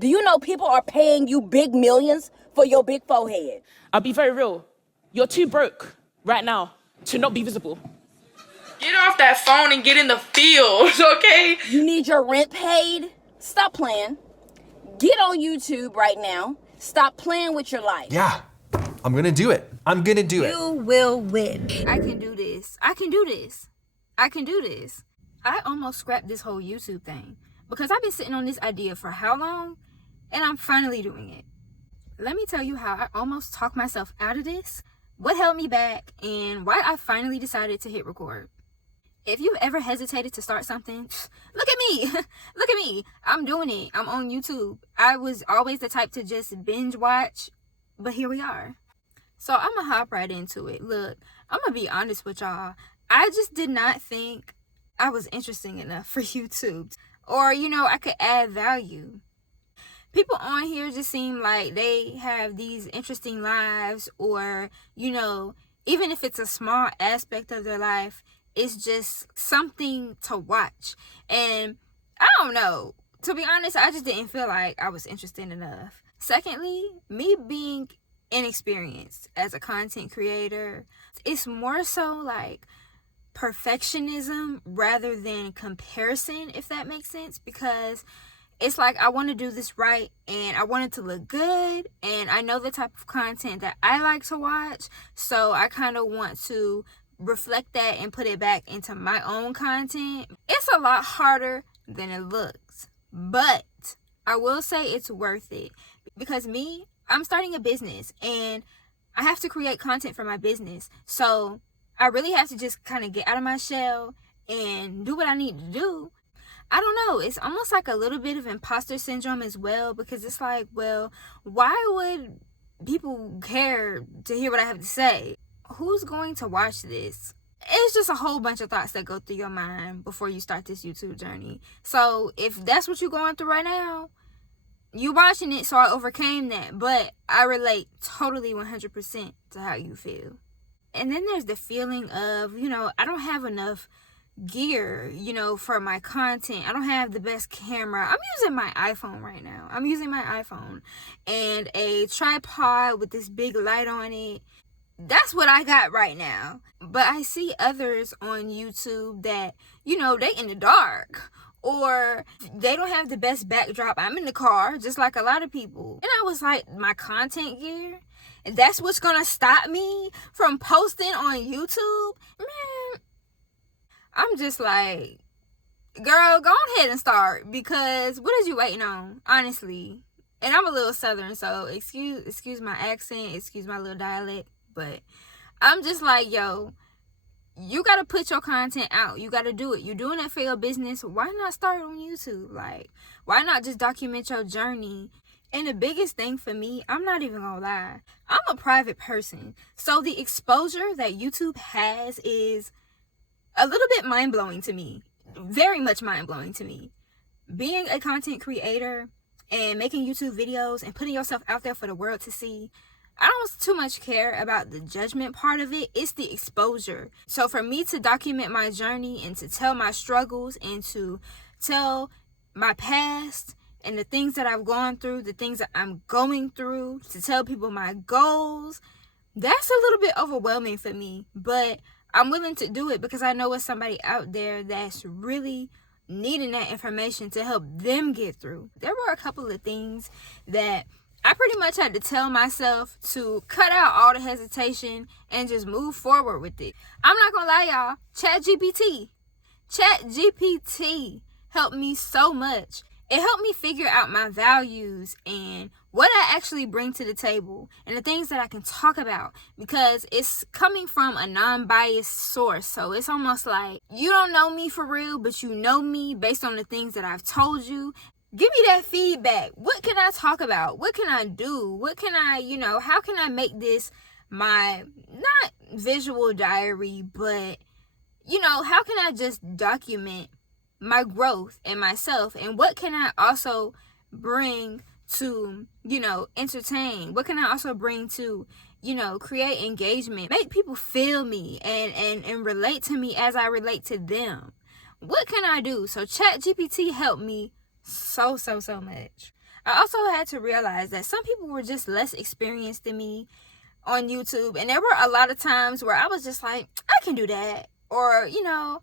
Do you know people are paying you big millions for your big forehead? I'll be very real. You're too broke right now to not be visible. Get off that phone and get in the field, okay? You need your rent paid? Stop playing. Get on YouTube right now. Stop playing with your life. Yeah, I'm gonna do it. I'm gonna do it. You will win. I can do this. I can do this. I can do this. I almost scrapped this whole YouTube thing because I've been sitting on this idea for how long? And I'm finally doing it. Let me tell you how I almost talked myself out of this, what held me back, and why I finally decided to hit record. If you've ever hesitated to start something, look at me. Look at me. I'm doing it. I'm on YouTube. I was always the type to just binge watch, but here we are. So I'm going to hop right into it. Look, I'm going to be honest with y'all. I just did not think I was interesting enough for YouTube. Or, I could add value. People on here just seem like they have these interesting lives, or, even if it's a small aspect of their life, it's just something to watch. And I don't know. To be honest, I just didn't feel like I was interested enough. Secondly, me being inexperienced as a content creator, it's more so like perfectionism rather than comparison, if that makes sense, because it's like I want to do this right and I want it to look good, and I know the type of content that I like to watch, so I kind of want to reflect that and put it back into my own content. It's a lot harder than it looks, but I will say it's worth it because I'm starting a business and I have to create content for my business. So I really have to just kind of get out of my shell and do what I need to do. I don't know. It's almost like a little bit of imposter syndrome as well, because it's like, well, why would people care to hear what I have to say? Who's going to watch this? It's just a whole bunch of thoughts that go through your mind before you start this YouTube journey. So if that's what you're going through right now, you watching it, so I overcame that. But I relate totally 100% to how you feel. And then there's the feeling of, I don't have enough gear, for my content. I don't have the best camera. I'm using my iPhone right now. I'm using my iPhone and a tripod with this big light on it. That's what I got right now. But I see others on YouTube that, they in the dark, or they don't have the best backdrop. I'm in the car, just like a lot of people. And I was like, my content gear, that's what's gonna stop me from posting on YouTube? Man, I'm just like, girl, go ahead and start, because what is you waiting on, honestly? And I'm a little Southern, so excuse my accent, excuse my little dialect. But I'm just like, yo, you got to put your content out. You got to do it. You're doing it for your business. Why not start on YouTube? Like, why not just document your journey? And the biggest thing for me, I'm not even going to lie, I'm a private person. So the exposure that YouTube has is a little bit mind-blowing to me. Very much mind-blowing to me. Being a content creator and making YouTube videos and putting yourself out there for the world to see, I don't too much care about the judgment part of it. It's the exposure. So for me to document my journey and to tell my struggles and to tell my past and the things that I've gone through, the things that I'm going through, to tell people my goals, that's a little bit overwhelming for me. But I'm willing to do it because I know it's somebody out there that's really needing that information to help them get through. There were a couple of things that I pretty much had to tell myself to cut out all the hesitation and just move forward with it. I'm not gonna lie, y'all. ChatGPT helped me so much. It helped me figure out my values and what I actually bring to the table and the things that I can talk about, because it's coming from a non-biased source. So it's almost like you don't know me for real, but you know me based on the things that I've told you. Give me that feedback. What can I talk about? What can I do? What can I, how can I make this my, not visual diary, but, how can I just document my growth and myself? And what can I also bring to, entertain? What can I also bring to, create engagement? Make people feel me and relate to me as I relate to them. What can I do? So ChatGPT helped me so much. I also had to realize that some people were just less experienced than me on YouTube. And there were a lot of times where I was just like, I can do that. Or, you know,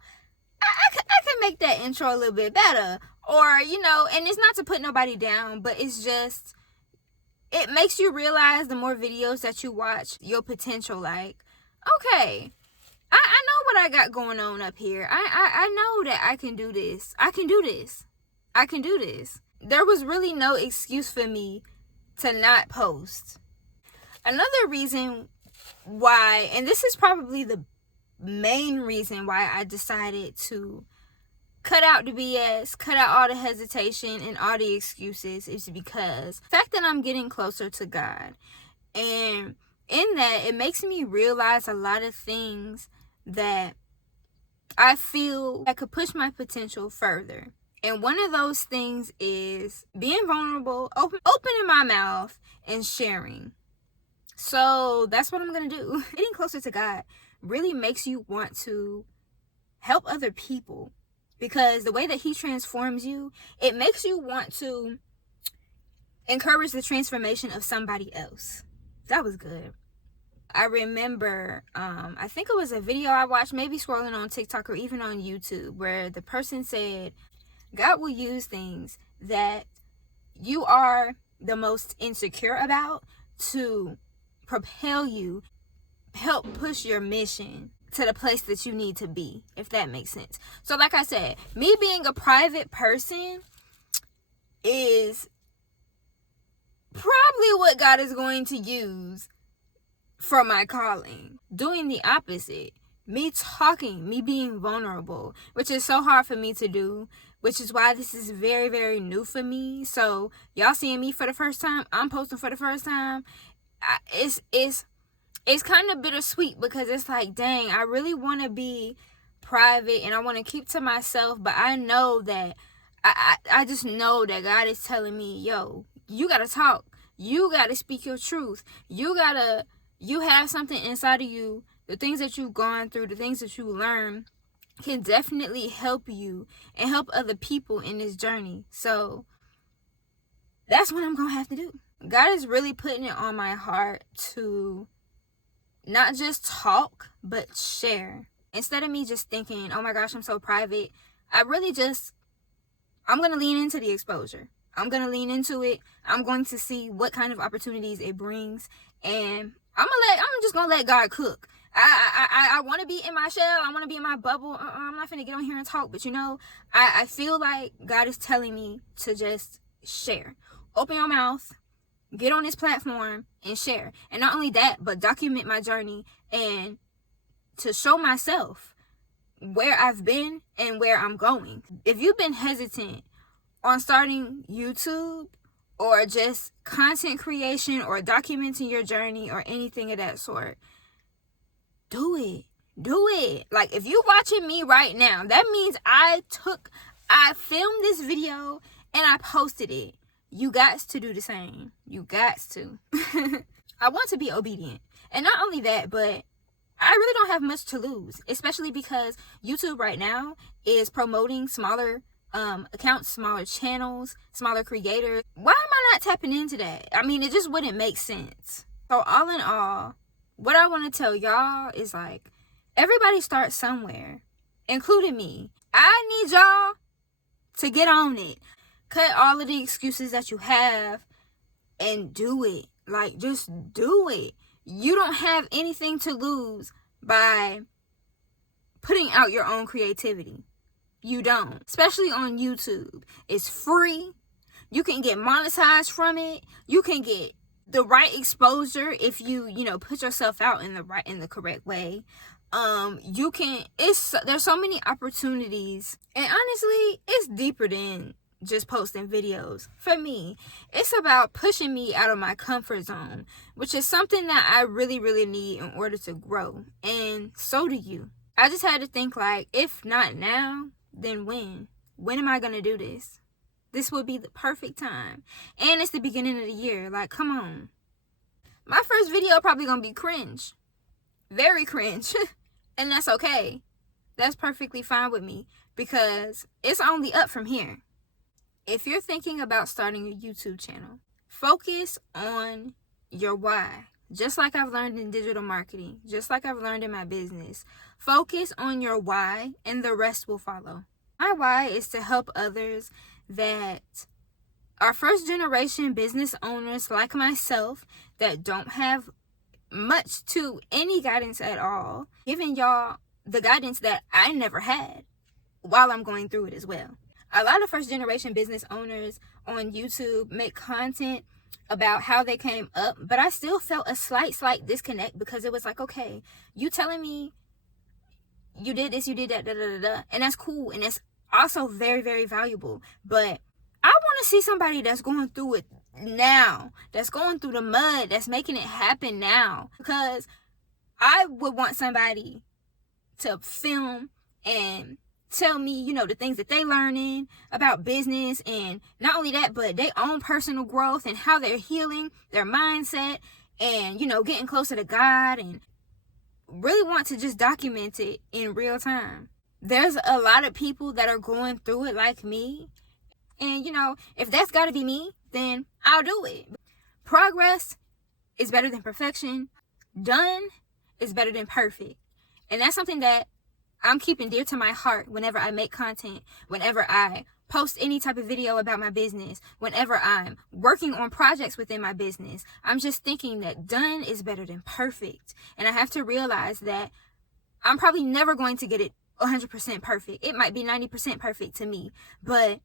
I can make that intro a little bit better. Or, you know, and it's not to put nobody down, but it's just, it makes you realize the more videos that you watch, your potential. Like, okay, I know what I got going on up here. I know that I can do this. I can do this. I can do this. There was really no excuse for me to not post. Another reason why, and this is probably the main reason why I decided to cut out the BS, cut out all the hesitation and all the excuses, is because the fact that I'm getting closer to God. And in that, it makes me realize a lot of things that I feel that could push my potential further. And one of those things is being vulnerable, opening my mouth and sharing. So that's what I'm going to do. Getting closer to God really makes you want to help other people, because the way that he transforms you, it makes you want to encourage the transformation of somebody else. That was good. I remember, I think it was a video I watched, maybe scrolling on TikTok or even on YouTube, where the person said, God will use things that you are the most insecure about to propel you, help push your mission to the place that you need to be, if that makes sense. So like I said, me being a private person is probably what God is going to use for my calling. Doing the opposite, me talking, me being vulnerable, which is so hard for me to do, which is why this is very, very new for me. So y'all seeing me for the first time, I'm posting for the first time. It's kind of bittersweet, because it's like, dang, I really want to be private and I want to keep to myself, but I know that I just know that God is telling me, yo, you got to talk. You got to speak your truth. You have something inside of you. The things that you've gone through, the things that you learn can definitely help you and help other people in this journey. So that's what I'm going to have to do. God is really putting it on my heart to not just talk, but share. Instead of me just thinking, oh my gosh, I'm so private, I'm going to lean into the exposure. I'm going to lean into it. I'm going to see what kind of opportunities it brings. And I'm just going to let God cook. I want to be in my shell. I want to be in my bubble. I'm not finna get on here and talk. But you know, I feel like God is telling me to just share. Open your mouth. Get on this platform and share. And not only that, but document my journey and to show myself where I've been and where I'm going. If you've been hesitant on starting YouTube or just content creation or documenting your journey or anything of that sort, do it. Like, if you're watching me right now, that means I filmed this video and I posted it. You got to do the same. You got to. I want to be obedient. And not only that, but I really don't have much to lose, especially because YouTube right now is promoting smaller accounts, smaller channels, smaller creators. Why am I not tapping into that? I mean, it just wouldn't make sense. So all in all, what I want to tell y'all is, like, everybody starts somewhere, including me. I need y'all to get on it. Cut all of the excuses that you have and do it. Like, just do it. You don't have anything to lose by putting out your own creativity. You don't. Especially on YouTube. It's free. You can get monetized from it. You can get the right exposure if you put yourself out in the correct way. There's so many opportunities. And honestly, it's deeper than just posting videos. For me, it's about pushing me out of my comfort zone, which is something that I really, really need in order to grow. And so do you. I just had to think, like, if not now, then when? When am I gonna do this? This would be the perfect time. And it's the beginning of the year. Like, come on. My first video probably gonna be cringe. Very cringe. And that's okay. That's perfectly fine with me, because it's only up from here. If you're thinking about starting a YouTube channel, focus on your why. Just like I've learned in digital marketing, just like I've learned in my business, focus on your why and the rest will follow. My why is to help others that are first generation business owners like myself that don't have much to any guidance at all, giving y'all the guidance that I never had while I'm going through it as well. A lot of first generation business owners on YouTube make content about how they came up, but I still felt a slight disconnect because it was like, okay, you telling me you did this, you did that, and that's cool, and it's also very, very valuable, but I want to see somebody that's going through it now, that's going through the mud, that's making it happen now, because I would want somebody to film and tell me, you know, the things that they learning about business, and not only that, but their own personal growth and how they're healing their mindset and, you know, getting closer to God, and really want to just document it in real time. There's a lot of people that are going through it like me, and, you know, if that's got to be me, then I'll do it. Progress is better than perfection. Done is better than perfect. And that's something that I'm keeping dear to my heart whenever I make content, whenever I post any type of video about my business, whenever I'm working on projects within my business. I'm just thinking that done is better than perfect. And I have to realize that I'm probably never going to get it 100% perfect. It might be 90% perfect to me, but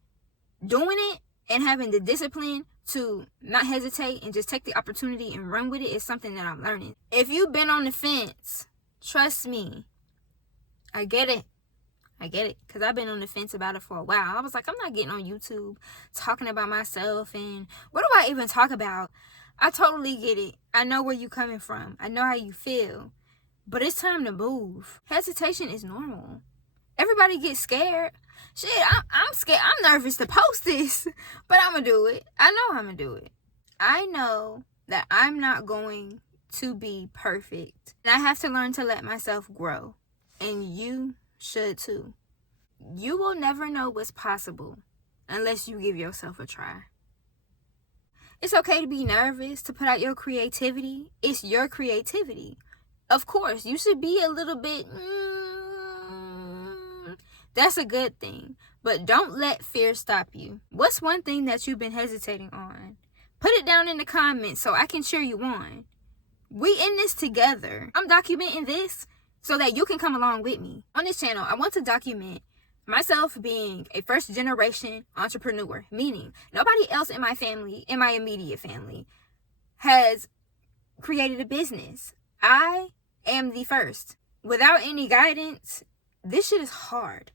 doing it and having the discipline to not hesitate and just take the opportunity and run with it is something that I'm learning. If you've been on the fence, trust me, I get it. Because I've been on the fence about it for a while. I was like, I'm not getting on YouTube talking about myself, and what do I even talk about? I totally get it. I know where you're coming from. I know how you feel. But it's time to move. Hesitation is normal. Everybody gets scared. Shit, I'm scared. I'm nervous to post this, but I'm going to do it. I know I'm going to do it. I know that I'm not going to be perfect. And I have to learn to let myself grow. And you should too. You will never know what's possible unless you give yourself a try. It's okay to be nervous, to put out your creativity. It's your creativity. Of course, you should be a little bit, that's a good thing. But don't let fear stop you. What's one thing that you've been hesitating on? Put it down in the comments so I can cheer you on. We in this together. I'm documenting this so that you can come along with me. On this channel, I want to document myself being a first generation entrepreneur, meaning nobody else in my family, in my immediate family, has created a business. I am the first. Without any guidance, this shit is hard.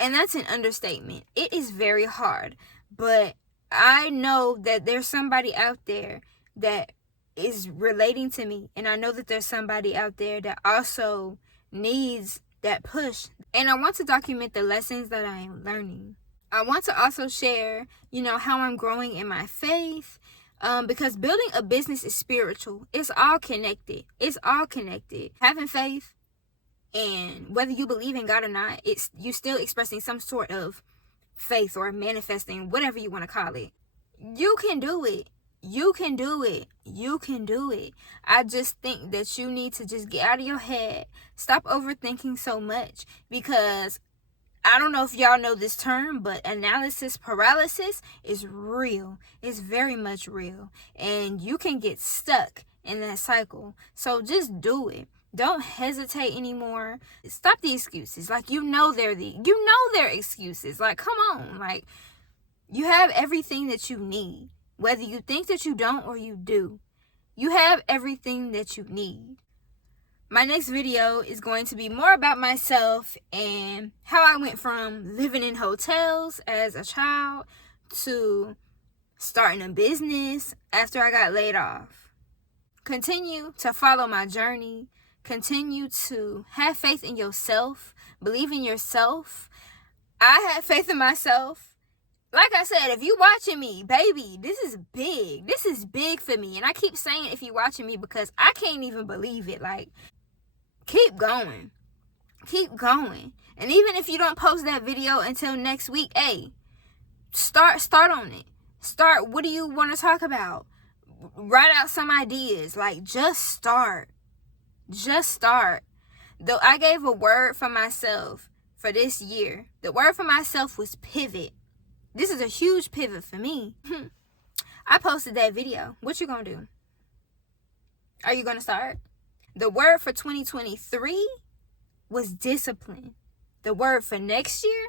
And that's an understatement. It is very hard. But I know that there's somebody out there that is relating to me, and I know that there's somebody out there that also needs that push. And I want to document the lessons that I am learning. I want to also share, how I'm growing in my faith, because building a business is spiritual. It's all connected. Having faith, and whether you believe in God or not, you still expressing some sort of faith or manifesting, whatever you want to call it. You can do it. You can do it. I just think that you need to just get out of your head. Stop overthinking so much, because I don't know if y'all know this term, but analysis paralysis is real. It's very much real. And you can get stuck in that cycle. So just do it. Don't hesitate anymore. Stop the excuses. They're excuses. Come on. You have everything that you need. Whether you think that you don't or you do, you have everything that you need. My next video is going to be more about myself and how I went from living in hotels as a child to starting a business after I got laid off. Continue to follow my journey. Continue to have faith in yourself. Believe in yourself. I have faith in myself. Like I said, if you watching me, baby, this is big. This is big for me. And I keep saying if you watching me because I can't even believe it. Keep going. Keep going. And even if you don't post that video until next week, hey, Start on it. Start. What do you want to talk about? Write out some ideas. Like, just start. Just start. Though I gave a word for myself for this year. The word for myself was pivot. This is a huge pivot for me. I posted that video. What you gonna do? Are you gonna start? The word for 2023 was discipline. The word for next year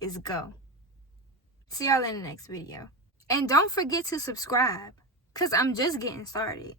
is go. See y'all in the next video. And don't forget to subscribe, because I'm just getting started.